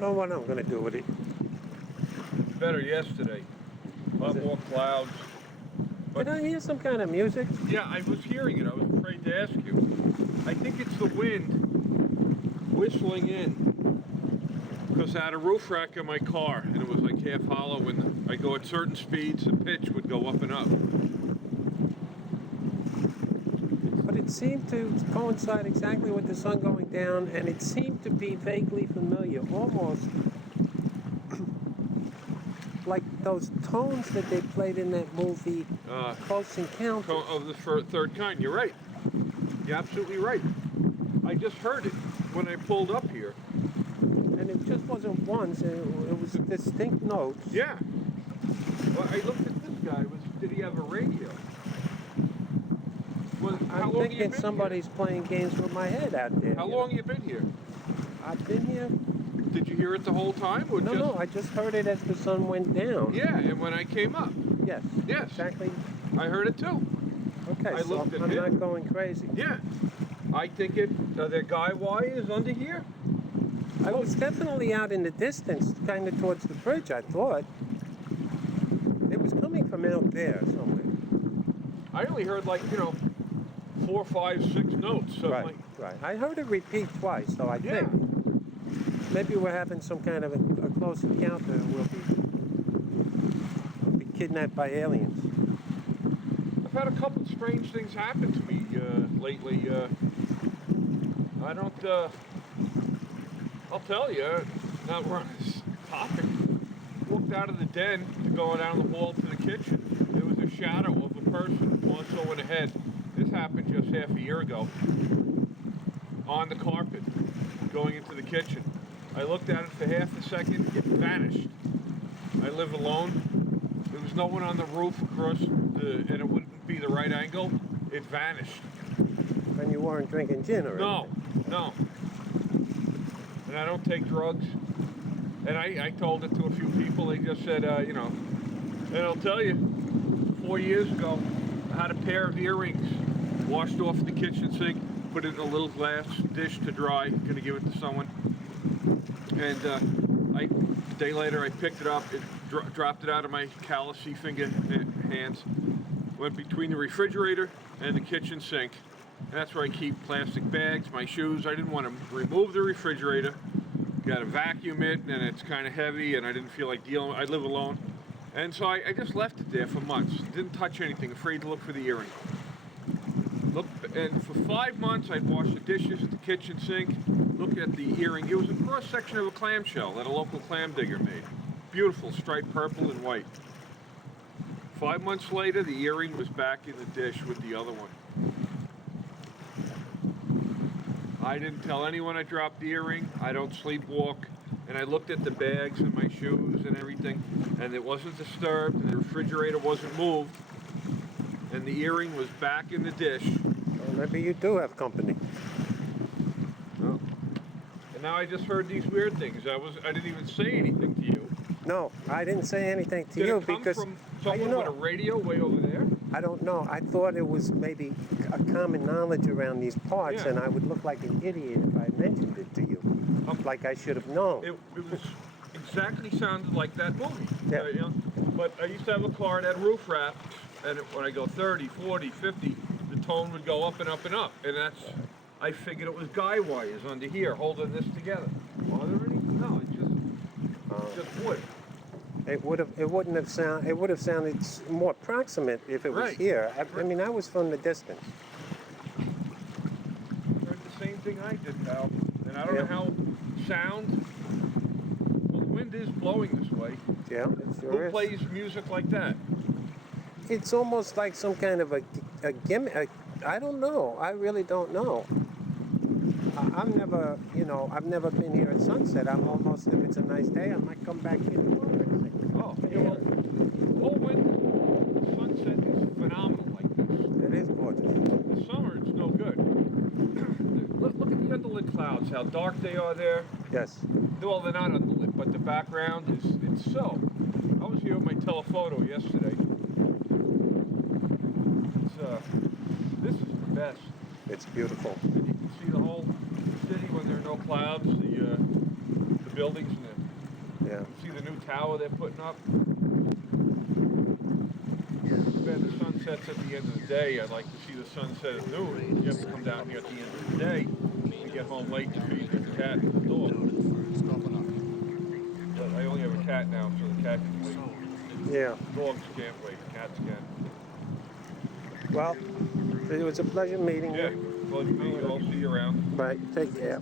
know what I'm going to do with it. Better yesterday. A lot more clouds. Did I hear some kind of music? Yeah, I was hearing it. I was afraid to ask you. I think it's the wind whistling in. Because I had a roof rack in my car, and it was like half hollow. When I go at certain speeds, the pitch would go up and up. But it seemed to coincide exactly with the sun going down, and it seemed to be vaguely familiar, almost like those tones that they played in that movie, Close Encounters. Of the third kind. You're right. You're absolutely right. I just heard it when I pulled up here. And it just wasn't once, it was distinct notes. Yeah. Well, I looked at this guy. Did he have a radio? I'm thinking somebody's playing games with my head out there. How long have you been here? I've been here. Did you hear it the whole time? Or No, I just heard it as the sun went down. Yeah, and when I came up. Yes. Yes. Exactly. I heard it too. Okay, I'm not going crazy. Yeah. I think are there guy wires under here? I was definitely out in the distance, kind of towards the bridge, I thought. It was coming from out there somewhere. I only heard 4, 5, 6 notes. So right. I heard it repeat twice, so I think maybe we're having some kind of a close encounter and we'll be kidnapped by aliens. I've had a couple strange things happen to me lately. I don't... I'll tell you, not we're on this topic. Walked out of the den to go down the hall to the kitchen. There was a shadow of a person also went ahead. This happened just half a year ago. On the carpet, going into the kitchen. I looked at it for half a second, it vanished. I live alone. There was no one on the roof across and it wouldn't be the right angle. It vanished. And you weren't drinking gin or anything? No. And I don't take drugs. And I told it to a few people. They just said, and I'll tell you, 4 years ago, I had a pair of earrings washed off the kitchen sink, put it in a little glass dish to dry, gonna give it to someone. And a day later, I picked it up, dropped it out of my callousy hands, went between the refrigerator and the kitchen sink. And that's where I keep plastic bags, my shoes. I didn't want to remove the refrigerator. Got to vacuum it, and it's kind of heavy, and I didn't feel like dealing. I live alone. And so I just left it there for months. Didn't touch anything, afraid to look for the earring. And for 5 months, I'd wash the dishes at the kitchen sink, look at the earring. It was a cross-section of a clamshell that a local clam digger made. Beautiful, striped purple and white. 5 months later, the earring was back in the dish with the other one. I didn't tell anyone I dropped the earring. I don't sleepwalk. And I looked at the bags and my shoes and everything, and it wasn't disturbed, and the refrigerator wasn't moved, and the earring was back in the dish. Well, maybe you do have company. Well, and now I just heard these weird things. I didn't even say anything to you. No, I didn't say anything to Did you it come because from someone with a radio way over there? I don't know. I thought it was maybe a common knowledge around these parts, and I would look like an idiot if I mentioned it to you. Like I should have known. It was exactly sounded like that movie. Yeah. But I used to have a car that had roof racks, and when I go 30, 40, 50, the tone would go up and up and up. And I figured it was guy wires under here holding this together. Are there any? No, it's just wood. It would have sounded more proximate if it was here. I mean, I was from the distance. Heard the same thing I did, pal. And I don't know how sound. Well, the wind is blowing this way. Yeah, it sure Who is. plays music like that? It's almost like some kind of a gimmick. I don't know. I really don't know. I've never been here at sunset. I'm almost, if it's a nice day, I might come back here tomorrow and sing. Oh, well, whole winter, sunset is phenomenal like this. It is gorgeous. In the summer, it's no good. Look at the underlit clouds, how dark they are there. Yes. Well, they're not underlit, but the background it's so. I was here with my telephoto yesterday. This is the best. It's beautiful. And you can see the whole city when there are no clouds, the buildings and the tower they're putting up. Man, the sun sets at the end of the day. I'd like to see the sunset at noon. You have to come down here at the end of the day. You get home late to feed the cat and the dog. But I only have a cat now, so the cat can wait. Yeah. Dogs can't wait. Cats can. Well, it was a pleasure meeting Yeah. you. Well, I'll see you around. Right. Take care.